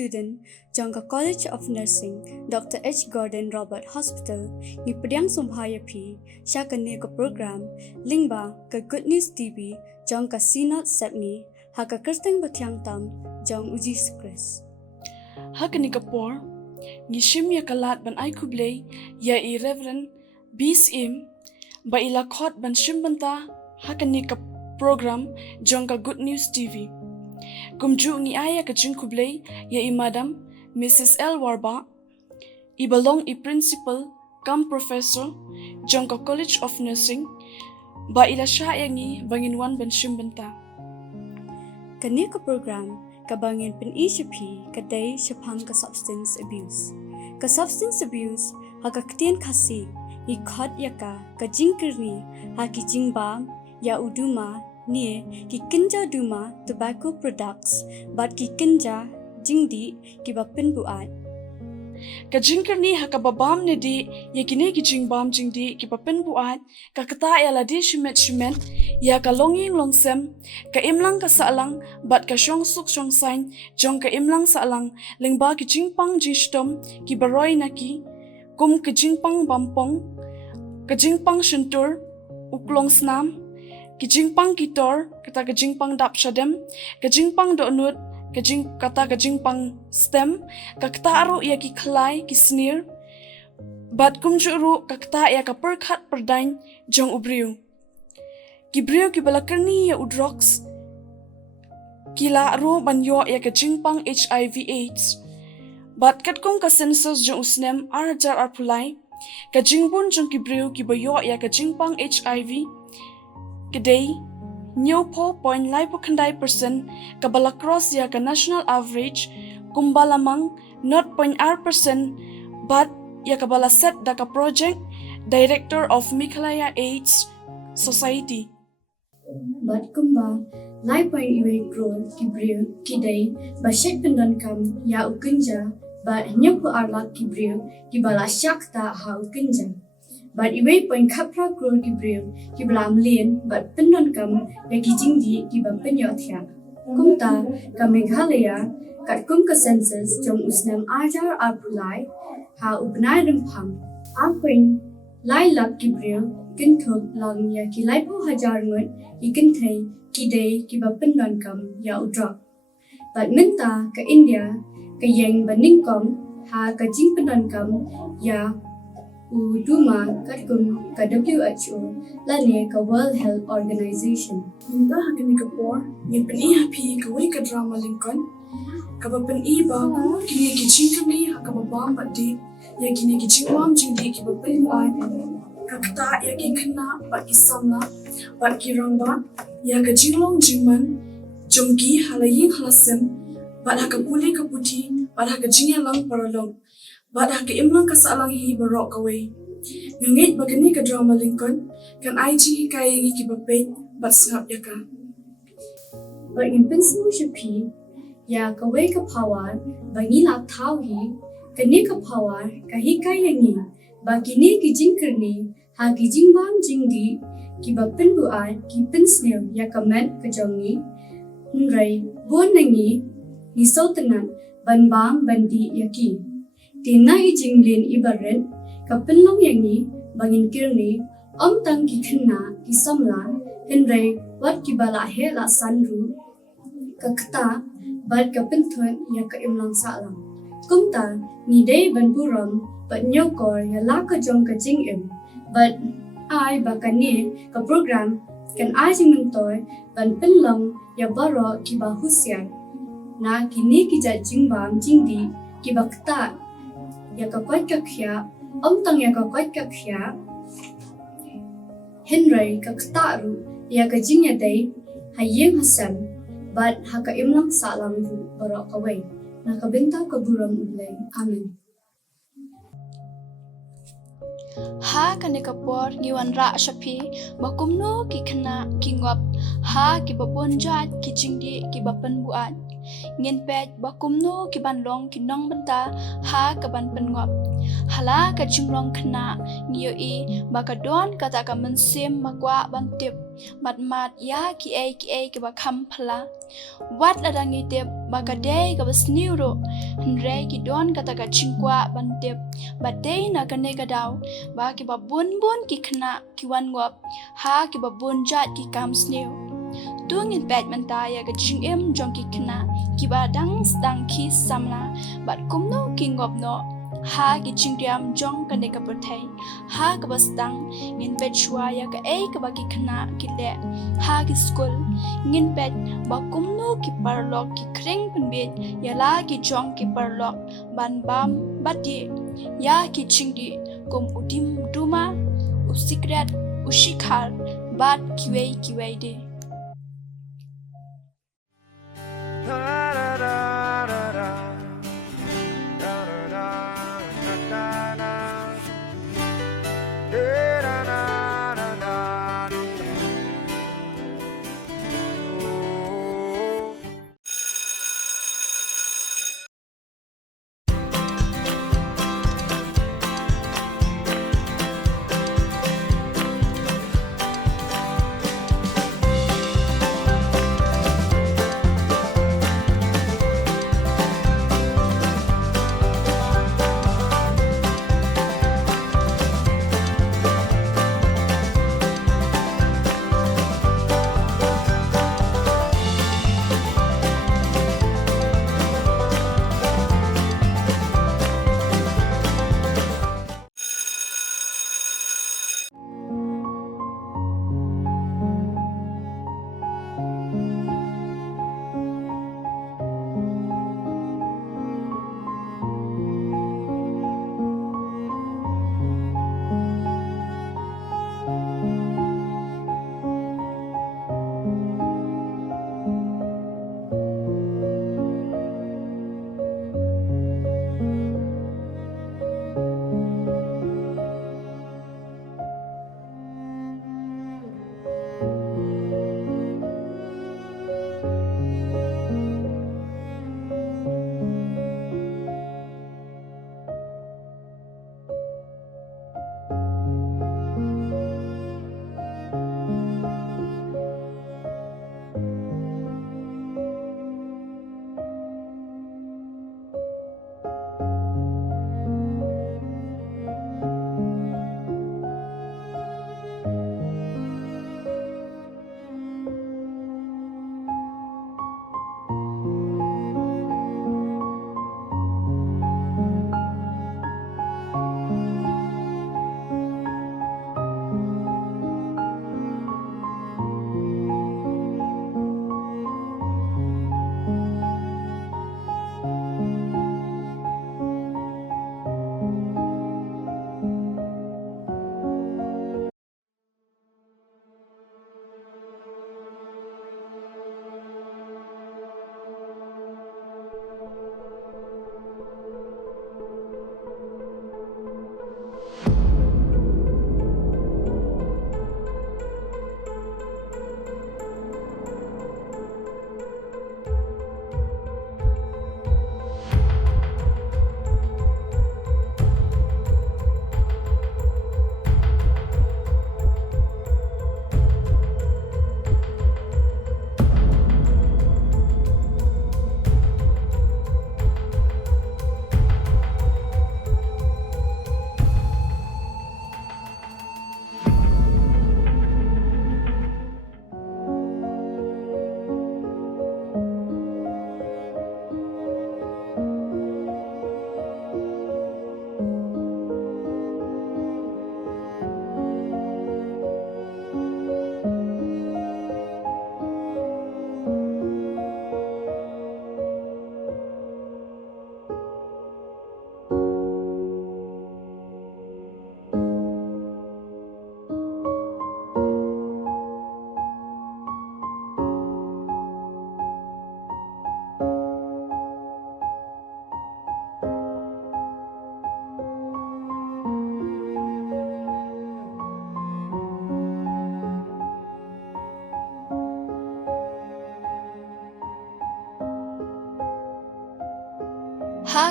student Jongka College of Nursing Dr. H. Gordon Roberts Hospital ni pediang sumbhaya pi syakane ke program lingba ke Good News TV Jongka Synod Sepngi haka kyrteng batiang tam jong uji skres. Haka ni kapor ngishim ya kalat ban ai kublei ya i Reverend B.Sc ba ila khot ban shimbanta haka ni ka program Jongka Good News TV. Kumju ngi aya ka jingkublei ya i Madam Mrs. L. Warba i balong i Principal kam Professor Jongka College of Nursing ba ila sya yangi banginwan ban shimbanta. Kani ka program kabangin pen-i-shapi kadai shaphang ka substance abuse. Ka substance abuse haka ketien kasi ni khot yaka ka Jingkyrni haki jingbha ya uduma ni ki kinja duma tobacco products but ki kinja Jingdih ki ba Pynbuaid. Ka Jingkyrni haka babam ne di ya kini ki jingbam Jingdih ki ba Pynbuaid ka kata ya la di shimet ya ka longing longsem ka imlang ka saalang bat ka syong suk syong sain jong ka imlang saalang lengba ki jingpang jishtom ki baroy naki kum ka jingpang bampong ka jingpang shentur uklong snam ki jingpang kitor kata ka jingpang dap shadem ka jingpang donut kata ka jingpang stem ka kata aro ya ki khlai ki sneer bat kumjuru ka kata ya ka perkhat perdain jong ubriu ki brio ki balakarni ya udrox kila aro banyo ya ka jingpang HIV AIDS bat katkong ka census jong usnem arjar arpulai ka jingbun jong ki brio ki bayo ya ka jingpang HIV Today, new 4.5% kabala cross ya ka national average kumbalamang 0.r% but ya kabala set da ka project director of Mikhalaya AIDS Society. But kumba 9.8 crore kibriyo kiday basyek pendan kam ya ukunja but nyapu arlak kibriyo kibala syakta ha ukunja. But iwe point kapra crore kibriyo kibala mlien but pendan kam ya ki Jingdih kiba penyothya. Kumta ka Meghalaya kat kum ka census jong usnam ajar apulai ha upnai rempang. Apoin lai lak kibriyo kinthok lang ya ki laipo hajar ngut ki Kynthei K.J.P kiba pendan kam ya udrop. But minta ka India ka yang baningkom ha ka jing pendan kam ya uduma katkum ka WHO lani ka World Health Organization. Minta hakini ka por ni peni happy ka wei ka drama Lincoln ka ba peni ba ko kini ki Jingkyrni ha ka ba bam ba di ya kini ki jingwam Jingdih ki ba Pynbuaid ka kata ya ki khynnah ba ki samla ba ki rangba ya ka jinglong jingman jongki halayin halasem ba ha ka puli ka puti ba ha ka jingialang paralong ba ha ka imlang ka saalang hi barok ka wei ngait ba kini ka drama Lincoln kan IG kay ngi ki ba pet ba snap ya ka. But in Pensimu Shapi, ya kawai ka power, bangi la tau hi, kani ka power, kahika yangi, ba kini ki Jingkyrni, ha ki jingbam Jingdih, ki ba Pynbuaid, ki pensnew ya kamet ka jongi, nrai, bon nangi, ni sautenan, ban bam bandi yaki. Tina i jinglin ibarat, ka penlong yangi, bangin Kyrni, tang ki khynnah, ki samla, henrai, wat ki bala he la sanru, ka kata, bal ka penthun ya ka imlang salang. Kumta, ni day ban buram, but nyokor ya la ka jong ka jingim, but ai ba kani ka program, kan ai jingmentoy, ban penlong ya baro ki ba husyar. Na kini ki jat jingbam Jingdih, ki ba kata, ya ka koit ka khiah, tang ya ka koit ka khiah, henrai ka kata ru, ya ka jingiaday, hayeng hasam, but haka imlang salang ru barok kaway, nakabinta ka buram ublay. Amen. Ha kanikapor ngiwan ra shapi bakumno ki khana ki ngop ha ki babonjat ki Jingdih ki ba Pynbuaid ngin pet bakumno ki ban long ki nong bynta ha ka ban pengop hala ka jinglong khynnah ngiyo i bakadon kata ka mensim magwa ban tip mat ya ki a ki ba kham phala wat ladangi tip bakade ka basniuro hre ki don kata ka chingkwa ban tip batei na kane ka daw ba ki ba bun ki khynnah ki wan ngop ha ki ba bun jat ki kam sniu tungin pet mentaya ka jingim jong ki khynnah ki ba dang ki samla bat kumno ki ngop no ha ki jingdiam jong kane ka puthai ha ka bastang ngin pet chua ya ka ka ba ki khynnah ki le ha ki school ngin pet ba kumno ki parlok ki kring Pynbuaid ya la ki jong ki parlok ban bam bati ya ki jingdi kum udim duma usikret ushikar bat kiwei de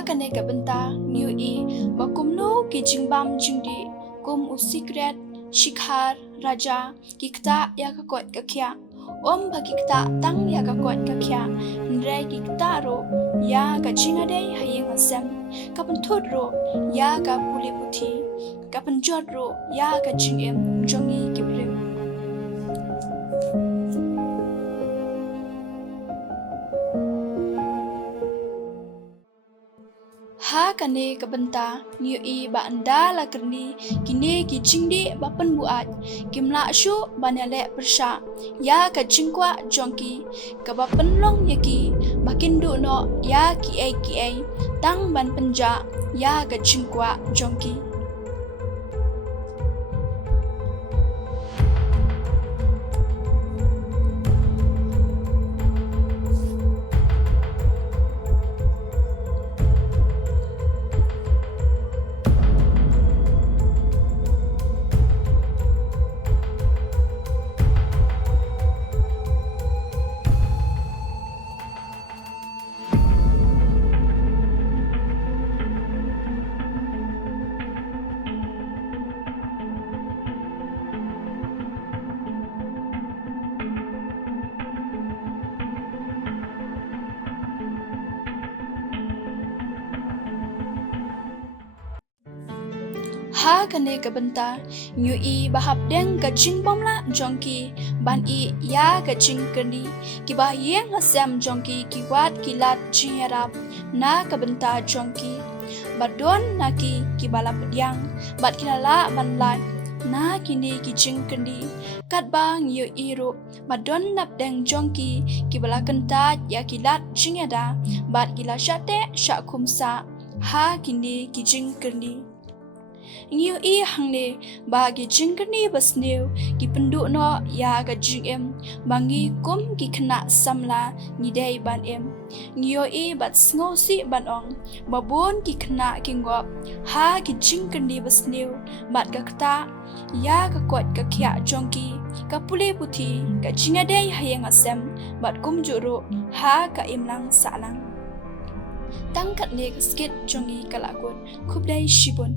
kane ka benta ngiu i bakumno ki jingbam jingdi kum usikret shikhar raja kikta ya ka koit ka khiah om bhagikta tang ya ka koit ka khiah nre kikta ro ya ka jingadei hayeng asem kapan thut ro ya ka puli puthi kapan jot ro ya ka jingem jongi kibre ha kane kabenta ngiu i ba anda la kerni kine ki jingdi ba Pynbuaid kimla shu banale persha ya ka jingkwa jongki ka ba penlong yaki bakindu no ya ki ai tang ban penja ya ka jingkwa jongki ha kane ka benta ngiu i bahap deng ka jingbom la jongki ban i ya ka jingkyrni ki ba yeng hasam jongki ki wat kilat jingerap na ka benta jongki badon naki ki bala pedyang bat kilala ban lat na kini ki jingkyrni kat ba ngiu i ro badon nap deng jongki ki bala kentat ya kilat jingeda bat kila syate syak kumsa ha kini ki jingkyrni ngiu i hangne bagi jingkyrni basneu ki penduk no ya ga jingem bangi kum ki khynnah samla ngidei ban em ngiu i bat sngosi ban ong babon ki khynnah ki ngop ha ki jingkyrni basneu bat ga kta ya ga koit ka khiah jongki ka pule puthi ka jingadei hayeng asem bat kum juro ha ka imlang salang tangkat ne ka skit jongi kalakut khubdai shibun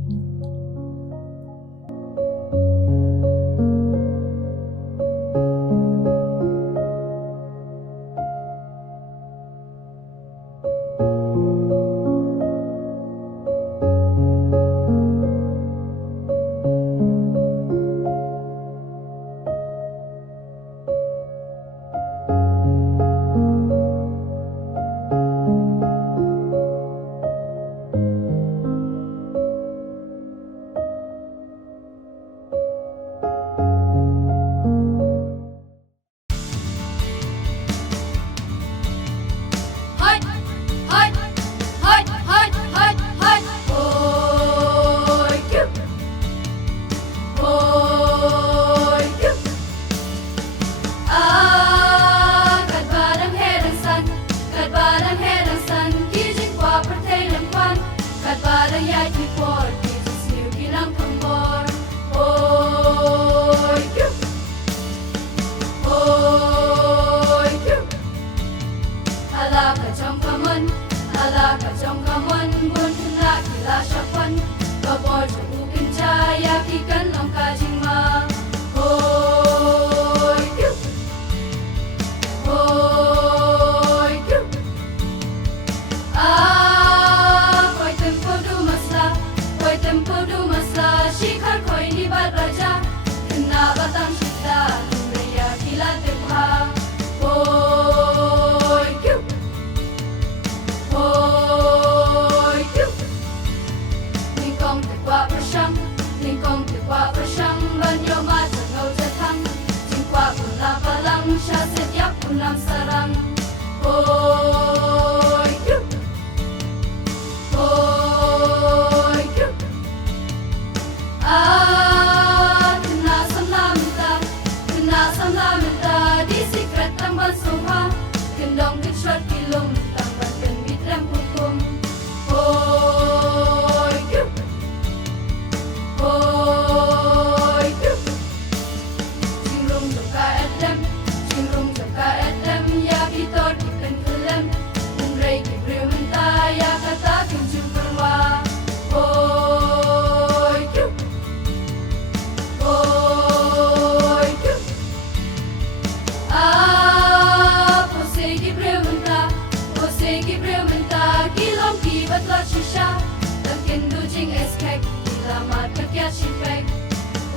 chipek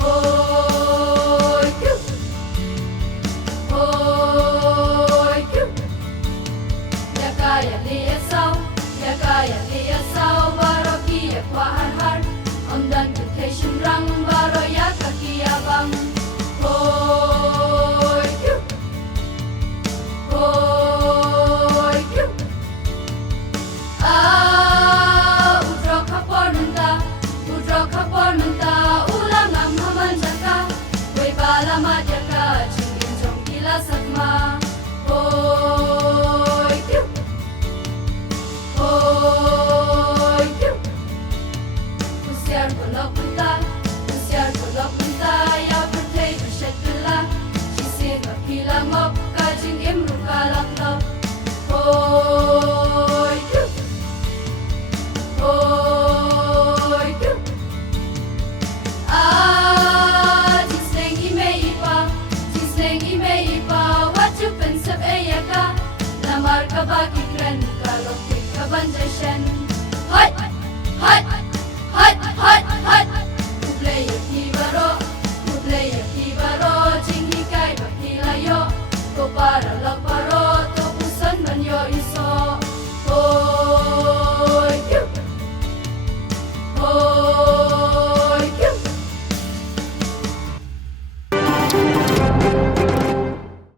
Hoi kyu Hoi kyu Ya kaya liya sao Baro kia kwa har Om dan temptation rang Baro ya kakia bang Hoi kyu Hoi kyu Udro kapor menta Ulang ang hamanjaka Wei bala madjaka Jingin jong gila satma Hoi kyu Hoi kyu Usiar kolok menta Ya bertei bersyat gila Jisir kapila mop Kajing imru kalak lop Hoi kyu Hoi kyu Jingseng imeipa Waju pensep eyaka Lamar kabaki kren Kalok kaban jashen Hoi